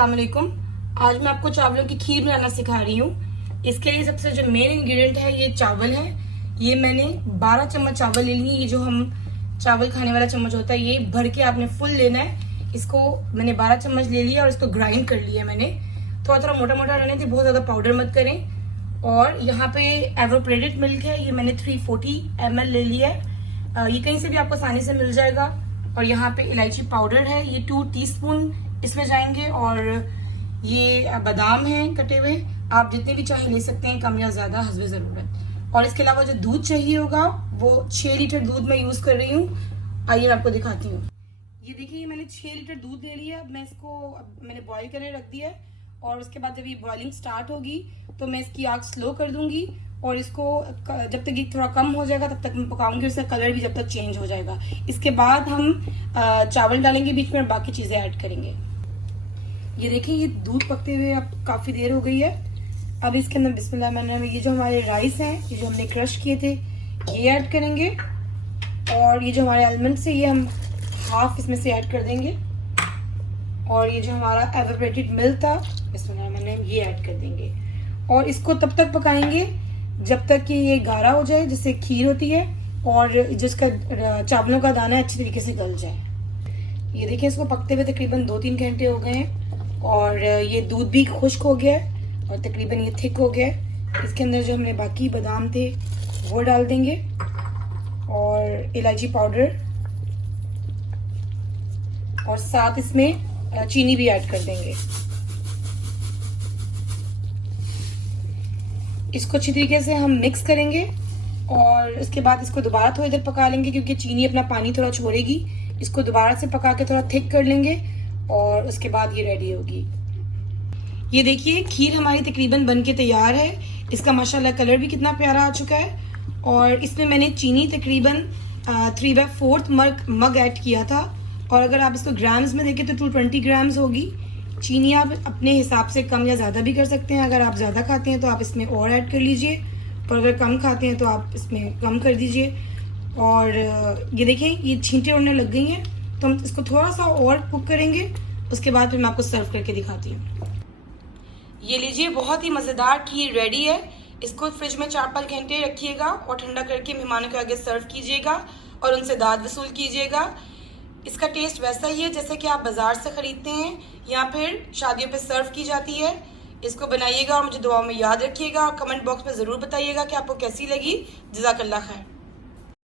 अस्सलाम वालेकुम। आज मैं आपको चावलों की खीर बनाना सिखा रही हूँ। इसके लिए सबसे जो मेन इंग्रेडिएंट है ये चावल है। ये मैंने 12 चम्मच चावल ले लिए। ये जो हम चावल खाने वाला चम्मच होता है ये भर के आपने फुल लेना है। इसको मैंने 12 चम्मच ले लिया और इसको ग्राइंड कर लिया मैंने। थोड़ा थोड़ा मोटा मोटा रहने थे, बहुत ज्यादा पाउडर मत करें। और यहाँ पे एवोपरेटेड मिल्क है, ये मैंने 340 ml ले लिया है। ये कहीं से भी आपको आसानी से मिल जाएगा। और यहाँ पे इलायची पाउडर है, ये 2 टीस्पून इसमें जाएंगे। और ये बादाम हैं कटे हुए, आप जितने भी चाहे ले सकते हैं, कम या ज्यादा हस्बे जरूरत। और इसके अलावा जो दूध चाहिए होगा वो 6 लीटर दूध मैं यूज कर रही हूँ। आइए मैं आपको दिखाती हूँ। ये देखिए मैंने 6 लीटर दूध ले लिया। अब मैं इसको मैंने बॉईल करने रख दिया है। और उसके बाद जब ये बॉइलिंग स्टार्ट होगी तो मैं इसकी आग स्लो कर दूंगी। और इसको जब तक ये थोड़ा कम हो जाएगा तब तक मैं पकाऊंगी। उसका कलर भी जब तक चेंज हो जाएगा। इसके बाद हम चावल डालेंगे बीच में और बाकी चीजें ऐड करेंगे। ये देखिए ये दूध पकते हुए अब काफी देर हो गई है। अब इसके अंदर बिस्मिल्लाह, ये जो हमारे राइस हैं, ये जो हमने क्रश किए थे, ये ऐड करेंगे। और ये जो हमारे आलमंड्स है ये हम हाफ इसमें से ऐड कर देंगे। और ये जो हमारा एवोपरेटेड मिल्क था, बिस्मिल्लाह, ये ऐड कर देंगे। और इसको तब तक पकाएंगे जब तक कि ये गाढ़ा हो जाए, जिससे खीर होती है, और जिसका चावलों का दाना अच्छी तरीके से गल जाए। ये देखिए इसको पकते हुए तकरीबन 2-3 घंटे हो गए हैं। और ये दूध भी खुश्क हो गया है और तकरीबन ये थिक हो गया है। इसके अंदर जो हमने बाकी बादाम थे वो डाल देंगे और इलायची पाउडर, और साथ इसमें चीनी भी ऐड कर देंगे। इसको अच्छी तरीके से हम मिक्स करेंगे और उसके बाद इसको दोबारा थोड़ी देर पका लेंगे, क्योंकि चीनी अपना पानी थोड़ा छोड़ेगी। इसको दोबारा से पका के थोड़ा थिक कर लेंगे और उसके बाद ये रेडी होगी। ये देखिए खीर हमारी तकरीबन बन के तैयार है। इसका माशाल्लाह कलर भी कितना प्यारा आ चुका है। और इसमें मैंने चीनी तकरीबन 3/4 मग ऐड किया था। और अगर आप इसको ग्राम्स में देखें तो 220 ग्राम्स होगी। चीनी आप अपने हिसाब से कम या ज़्यादा भी कर सकते हैं। अगर आप ज़्यादा खाते हैं तो आप इसमें और ऐड कर लीजिए, और अगर कम खाते हैं तो आप इसमें कम कर दीजिए। और ये देखें ये छींटे उड़ने लग गई हैं, तो हम इसको थोड़ा सा और कुक करेंगे। उसके बाद फिर मैं आपको सर्व करके दिखाती हूँ। ये लीजिए बहुत ही मज़ेदार खीर रेडी है। इसको फ्रिज में 4-5 घंटे रखिएगा और ठंडा करके मेहमानों के आगे सर्व कीजिएगा और उनसे दाद वसूल कीजिएगा। इसका टेस्ट वैसा ही है जैसे कि आप बाजार से खरीदते हैं या फिर शादियों पे सर्व की जाती है। इसको बनाइएगा और मुझे दुआ में याद रखिएगा और कमेंट बॉक्स में ज़रूर बताइएगा कि आपको कैसी लगी। जज़ाकल्लाह खैर।